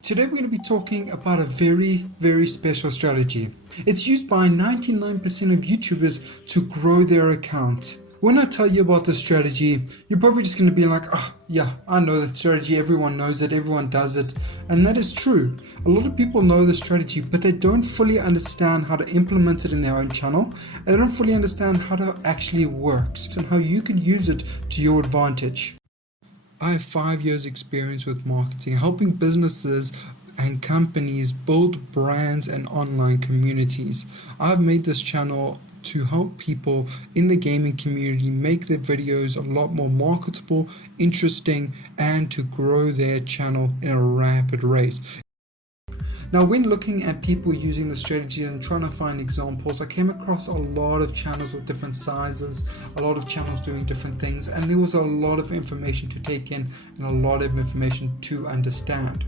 Today we're going to be talking about a very special strategy. It's used by 99% of YouTubers to grow their account. When I tell you about this strategy, you're probably just going to be like, oh yeah, I know that strategy, everyone knows it, everyone does it. And that is true. A lot of people know the strategy, but they don't fully understand how to implement it in their own channel. And they don't fully understand how it actually works and how you can use it to your advantage. I have 5 years experience with marketing, helping businesses and companies build brands and online communities. I've made this channel to help people in the gaming community make their videos a lot more marketable, interesting, and to grow their channel in a rapid rate. Now, when looking at people using the strategy and trying to find examples, I came across a lot of channels with different sizes, a lot of channels doing different things, and there was a lot of information to take in and a lot of information to understand.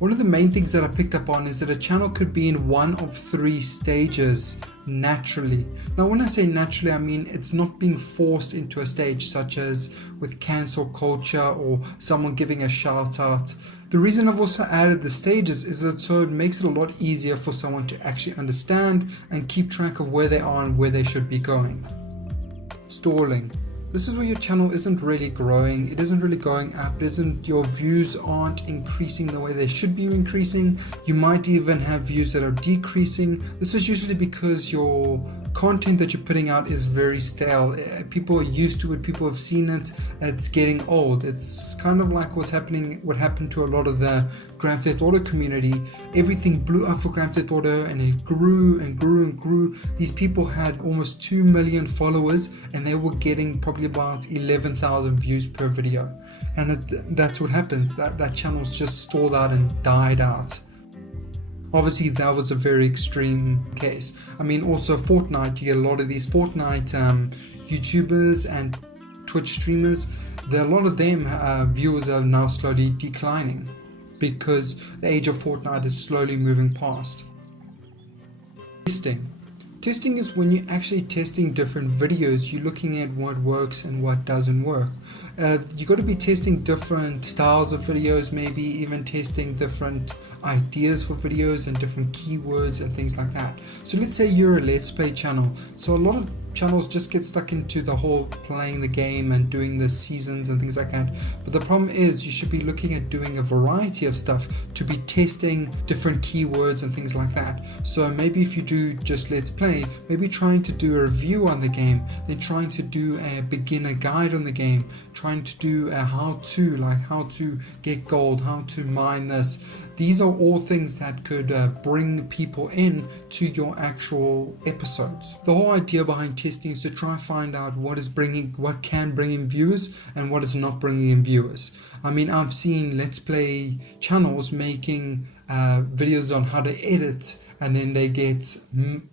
One of the main things that I picked up on is that a channel could be in one of 3 stages naturally. Now, when I say naturally, I mean it's not being forced into a stage such as with cancel culture or someone giving a shout out. The reason I've also added the stages is that so it makes it a lot easier for someone to actually understand and keep track of where they are and where they should be going. Stalling. This is where your channel isn't really growing, it isn't really going up, your views aren't increasing the way they should be increasing. You might even have views that are decreasing. This is usually because your content that you're putting out is very stale. People are used to it, people have seen it, it's getting old. It's kind of like what happened to a lot of the Grand Theft Auto community. Everything blew up for Grand Theft Auto and it grew and grew and grew. These people had almost 2 million followers and they were getting probably about 11,000 views per video. And that's what happens, that channel's just stalled out and died out. Obviously, that was a very extreme case. I mean, also Fortnite, you get a lot of these Fortnite YouTubers and Twitch streamers. A lot of them viewers are now slowly declining because the age of Fortnite is slowly moving past. Testing is when you're actually testing different videos. You're looking at what works and what doesn't work. You got to be testing different styles of videos, maybe even testing different ideas for videos and different keywords and things like that. So let's say you're a Let's Play channel. So a lot of channels just get stuck into the whole playing the game and doing the seasons and things like that. But the problem is you should be looking at doing a variety of stuff to be testing different keywords and things like that. So maybe if you do just Let's Play, maybe trying to do a review on the game, then trying to do a beginner guide on the game, trying to do a how-to, like how to get gold, how to mine this. These are all things that could bring people in to your actual episodes. The whole idea behind testing is to try and find out what can bring in viewers and what is not bringing in viewers. I mean, I've seen Let's Play channels making videos on how to edit, and then they get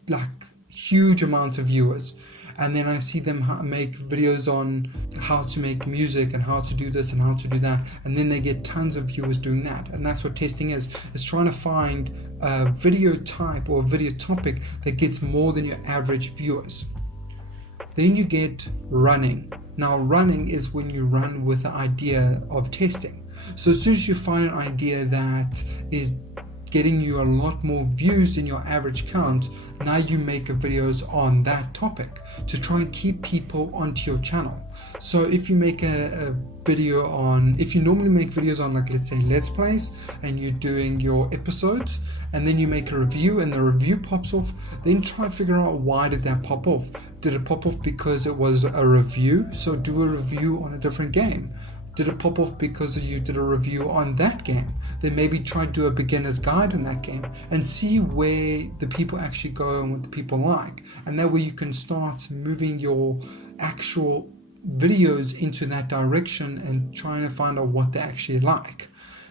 like huge amounts of viewers. And then I see them make videos on how to make music and how to do this and how to do that, and then they get tons of viewers doing that. And that's what testing is trying to find a video type or a video topic that gets more than your average viewers. Then you get running. Now, running is when you run with the idea of testing. So as soon as you find an idea that is getting you a lot more views than your average count, now you make videos on that topic to try and keep people onto your channel. So if you make a video on, if you normally make videos on, like let's say Let's Plays, and you're doing your episodes, and then you make a review and the review pops off, then try and figure out why did that pop off. Did it pop off because it was a review? So do a review on a different game. Did it pop off because you did a review on that game? Then maybe try to do a beginner's guide on that game and see where the people actually go and what the people like. And that way you can start moving your actual videos into that direction and trying to find out what they actually like.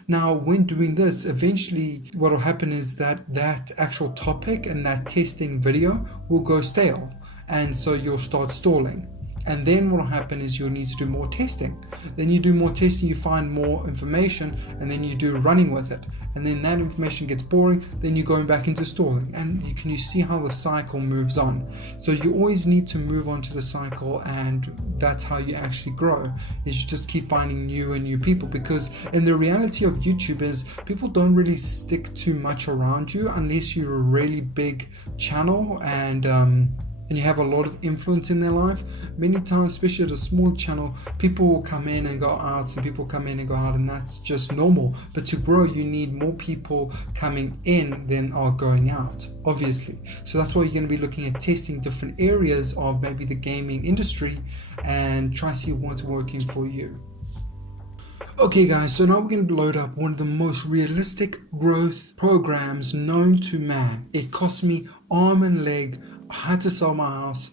Now, when doing this, eventually what will happen is that actual topic and that testing video will go stale. And so you'll start stalling. And then what will happen is you'll need to do more testing. Then you do more testing, you find more information, and then you do running with it. And then that information gets boring, then you're going back into stalling. And you see how the cycle moves on. So you always need to move on to the cycle, and that's how you actually grow, is you just keep finding new and new people. Because in the reality of YouTube is people don't really stick too much around you unless you're a really big channel and you have a lot of influence in their life. Many times, especially at a small channel, people will come in and go out, and people come in and go out, and that's just normal. But to grow, you need more people coming in than are going out, obviously. So that's why you're going to be looking at testing different areas of maybe the gaming industry and try to see what's working for you. Okay guys, so now we're going to load up one of the most realistic growth programs known to man. It cost me arm and leg. I had to sell my house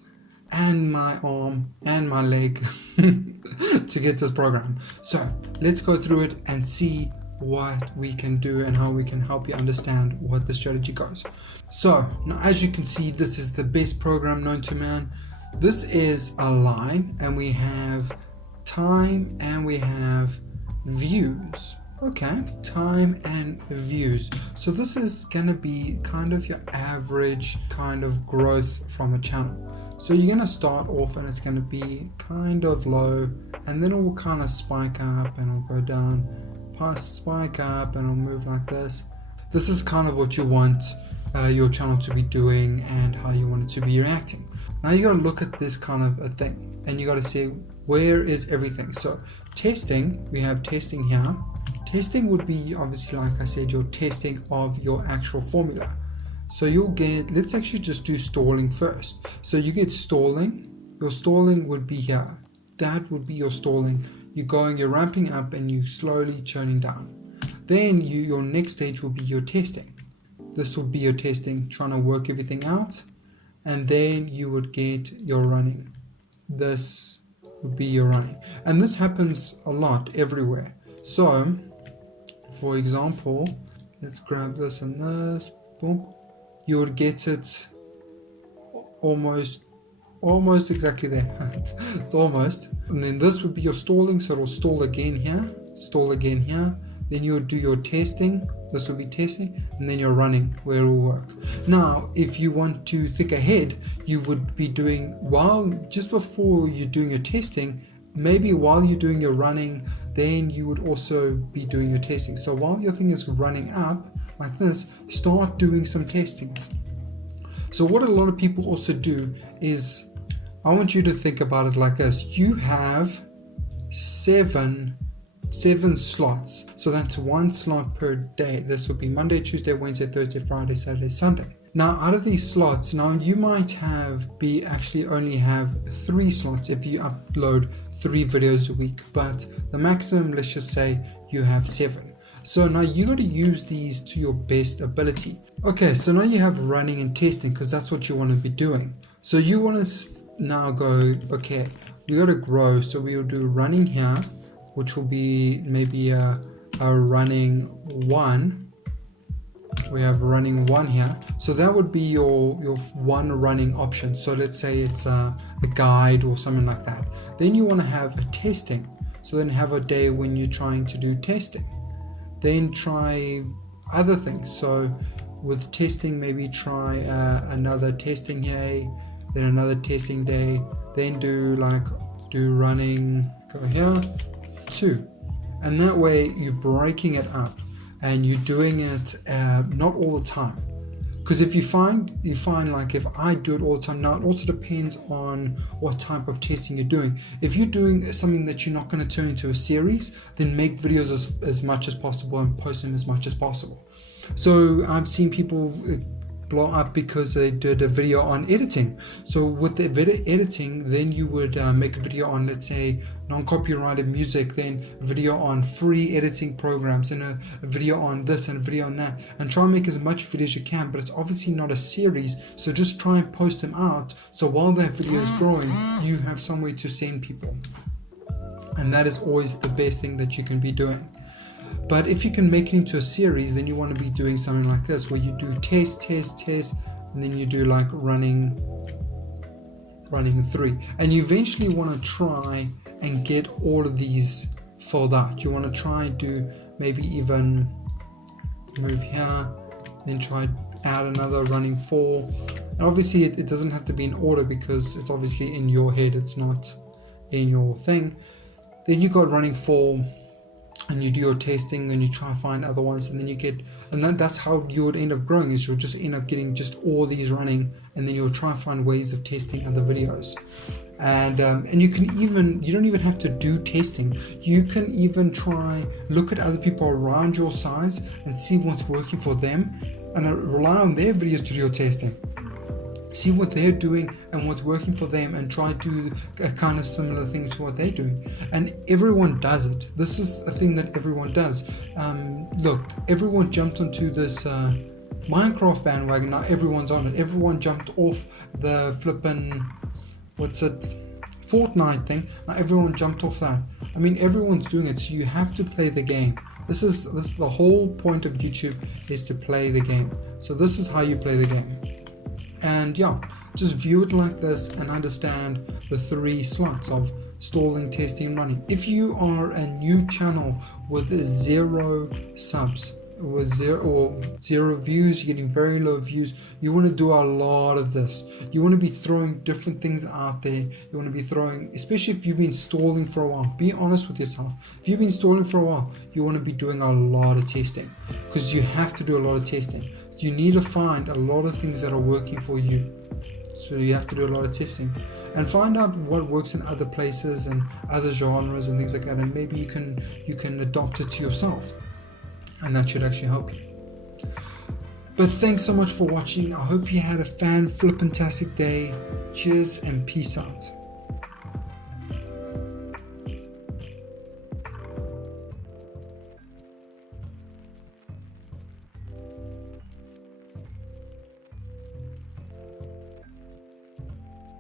and my arm and my leg to get this program. So let's go through it and see what we can do and how we can help you understand what the strategy goes. So now, as you can see, this is the best program known to man. This is a line, and we have time and we have views. Okay, time and views. So this is gonna be kind of your average kind of growth from a channel. So you're gonna start off and it's gonna be kind of low, and then it will kind of spike up and it'll go down, past spike up, and it'll move like this. This is kind of what you want your channel to be doing and how you want it to be reacting. Now you gotta look at this kind of a thing, and you gotta say, where is everything? So testing, we have testing here. Testing would be obviously, like I said, your testing of your actual formula. So you'll get, let's actually just do stalling first. So you get stalling, your stalling would be here. That would be your stalling. You're ramping up and you slowly churning down. Then your next stage will be your testing. This will be your testing, trying to work everything out. And then you would get your running. This would be your running. And this happens a lot everywhere. So, for example, let's grab this and this, boom. You would get it almost exactly there. It's almost. And then this would be your stalling, so it'll stall again here, stall again here. Then you would do your testing. This will be testing, and then you're running, where it will work. Now, if you want to think ahead, you would be doing, just before you're doing your testing, maybe while you're doing your running, then you would also be doing your testing. So while your thing is running up like this, start doing some testings. So what a lot of people also do is, I want you to think about it like this. You have seven slots. So that's one slot per day. This would be Monday, Tuesday, Wednesday, Thursday, Friday, Saturday, Sunday. Now, out of these slots, now you might only have 3 slots if you upload 3 videos a week, but the maximum, let's just say you have 7. So now you got to use these to your best ability. Okay, so now you have running and testing, because that's what you want to be doing. So you want to now go, okay, we got to grow. So we will do running here, which will be maybe a running 1. We have running 1 here. So that would be your one running option. So let's say it's a guide or something like that. Then you want to have a testing. So then have a day when you're trying to do testing. Then try other things. So with testing, maybe try another testing day, then another testing day, then do running, go here, 2. And that way you're breaking it up and you're doing it not all the time. Because if you find like if I do it all the time, now it also depends on what type of testing you're doing. If you're doing something that you're not going to turn into a series, then make videos as much as possible and post them as much as possible. So I've seen people blow up because they did a video on editing. So with the video editing, then you would make a video on, let's say, non-copyrighted music, then a video on free editing programs, and a video on this and a video on that, and try and make as much video as you can. But it's obviously not a series, so just try and post them out, so while that video is growing, you have some way to send people. And that is always the best thing that you can be doing. But if you can make it into a series, then you want to be doing something like this, where you do test, and then you do like running running 3. And you eventually want to try and get all of these filled out. You want to try and do maybe even move here, then try add another running 4. And obviously it doesn't have to be in order because it's obviously in your head, it's not in your thing. Then you got running 4, and you do your testing and you try to find other ones, and then you get, and that's how you would end up growing, is you'll just end up getting just all these running, and then you'll try and find ways of testing other videos. And you can even, you don't even have to do testing, you can even try look at other people around your size and see what's working for them, and rely on their videos to do your testing. See what they're doing and what's working for them, and try to do a kind of similar thing to what they're doing. And everyone does it. This is a thing that everyone does. Look, everyone jumped onto this Minecraft bandwagon. Now everyone's on it. Everyone jumped off the flippin' Fortnite thing. Now everyone jumped off that. I mean, everyone's doing it, so you have to play the game. This is the whole point of YouTube, is to play the game. So this is how you play the game. And yeah, just view it like this and understand the 3 slots of stalling, testing, and running. If you are a new channel with 0 subs, with zero views, you're getting very low views, you want to do a lot of this. You want to be throwing different things out there. You want to be throwing, especially if you've been stalling for a while, be honest with yourself. If you've been stalling for a while, you want to be doing a lot of testing, because you have to do a lot of testing. You need to find a lot of things that are working for you. So you have to do a lot of testing and find out what works in other places and other genres and things like that, and maybe you can adopt it to yourself, and that should actually help you. But thanks so much for watching. I hope you had a fan-flippantastic day. Cheers and peace out.